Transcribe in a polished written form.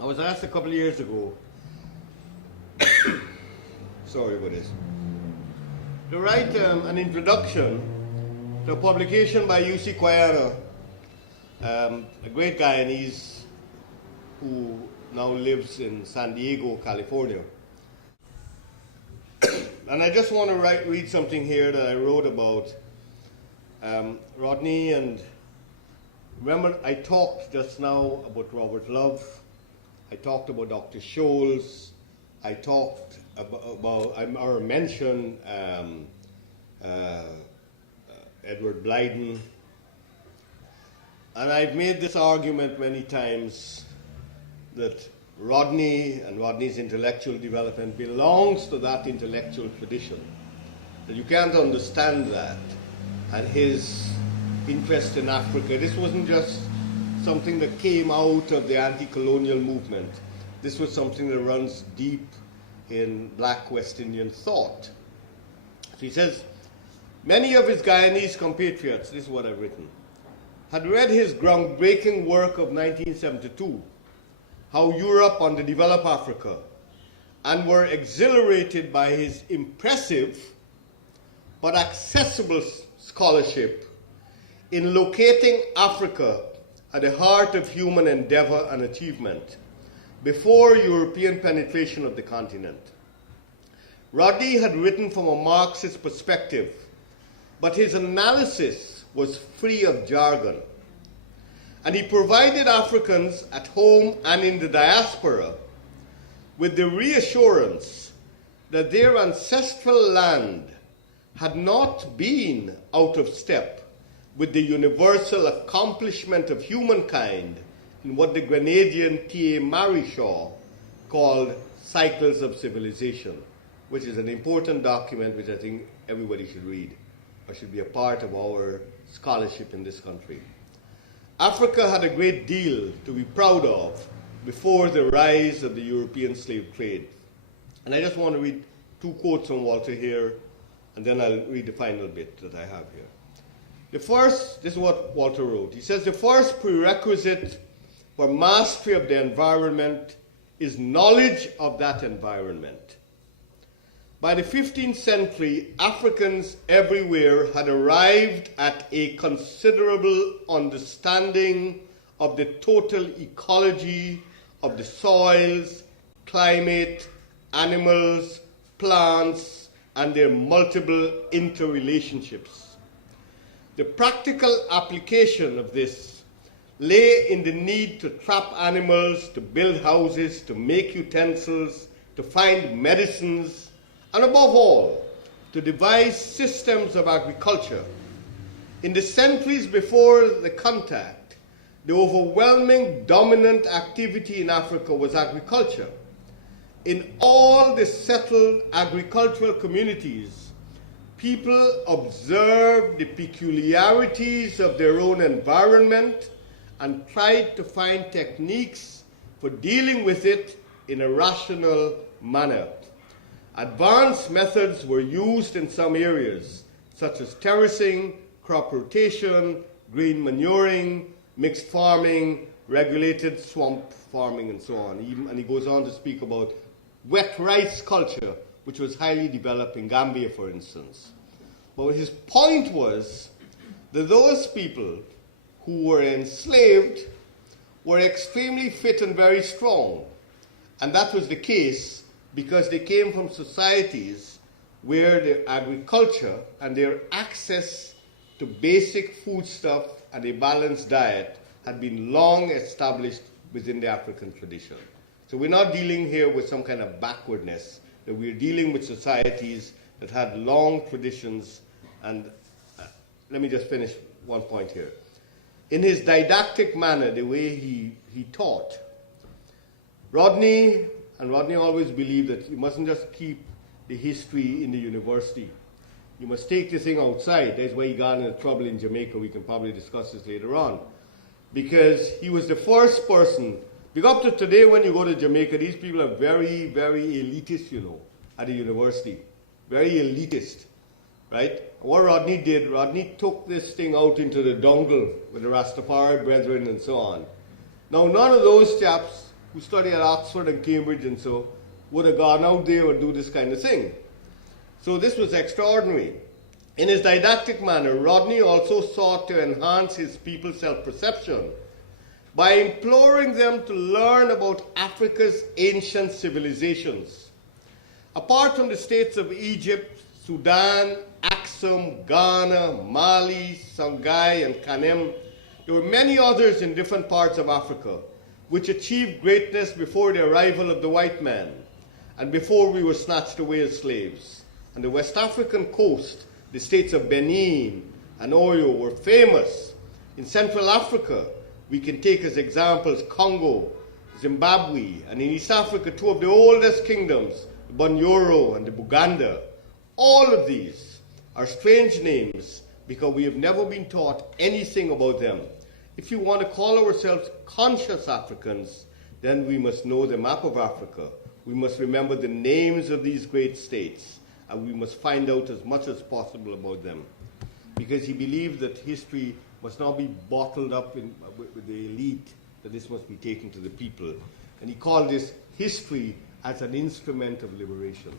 I was asked a couple of years ago, sorry about this, to write an introduction to a publication by U.C. Quayana, a great Guyanese who now lives in San Diego, California. And I just want to read something here that I wrote about Rodney. And remember, I talked just now about Robert Love. I talked about Dr. Scholes. I talked about or mentioned Edward Blyden. And I've made this argument many times that Rodney and Rodney's intellectual development belongs to that intellectual tradition. That you can't understand that. And his interest in Africa, this wasn't just something that came out of the anti-colonial movement. This was something that runs deep in black West Indian thought. So he says, many of his Guyanese compatriots, this is what I've written, had read his groundbreaking work of 1972, How Europe Underdeveloped Africa, and were exhilarated by his impressive but accessible scholarship in locating Africa at the heart of human endeavor and achievement before European penetration of the continent. Rodney had written from a Marxist perspective, but his analysis was free of jargon. And he provided Africans at home and in the diaspora with the reassurance that their ancestral land had not been out of step with the universal accomplishment of humankind in what the Grenadian T.A. Marishaw called Cycles of Civilization, which is an important document which I think everybody should read or should be a part of our scholarship in this country. Africa had a great deal to be proud of before the rise of the European slave trade. And I just want to read two quotes from Walter here, and then I'll read the final bit that I have here. The first, this is what Walter wrote. He says, the first prerequisite for mastery of the environment is knowledge of that environment. By the 15th century, Africans everywhere had arrived at a considerable understanding of the total ecology of the soils, climate, animals, plants, and their multiple interrelationships. The practical application of this lay in the need to trap animals, to build houses, to make utensils, to find medicines, and above all, to devise systems of agriculture. In the centuries before the contact, the overwhelming dominant activity in Africa was agriculture. In all the settled agricultural communities, people observed the peculiarities of their own environment and tried to find techniques for dealing with it in a rational manner. Advanced methods were used in some areas, such as terracing, crop rotation, green manuring, mixed farming, regulated swamp farming, and so on. And he goes on to speak about wet rice culture, which was highly developed in Gambia, for instance. But his point was that those people who were enslaved were extremely fit and very strong. And that was the case because they came from societies where their agriculture and their access to basic foodstuff and a balanced diet had been long established within the African tradition. So we're not dealing here with some kind of backwardness, that we're dealing with societies that had long traditions. And let me just finish one point here. In his didactic manner, the way he taught, Rodney always believed that you mustn't just keep the history in the university. You must take the thing outside. That's why he got into trouble in Jamaica. We can probably discuss this later on. Because he was the first person. Because up to today, when you go to Jamaica, these people are very, very elitist, at the university. Very elitist, right? And what Rodney did, Rodney took this thing out into the jungle with the Rastafari brethren and so on. Now, none of those chaps who study at Oxford and Cambridge and so would have gone out there and do this kind of thing. So this was extraordinary. In his didactic manner, Rodney also sought to enhance his people's self-perception by imploring them to learn about Africa's ancient civilizations. Apart from the states of Egypt, Sudan, Axum, Ghana, Mali, Songhai, and Kanem, there were many others in different parts of Africa which achieved greatness before the arrival of the white man and before we were snatched away as slaves. And the West African coast, the states of Benin and Oyo, were famous. In Central Africa, we can take as examples Congo, Zimbabwe, and in East Africa, two of the oldest kingdoms, the Bunyoro and the Buganda. All of these are strange names because we have never been taught anything about them. If you want to call ourselves conscious Africans, then we must know the map of Africa. We must remember the names of these great states, and we must find out as much as possible about them. Because he believed that history must not be bottled up with the elite, that this must be taken to the people. And he called this history as an instrument of liberation.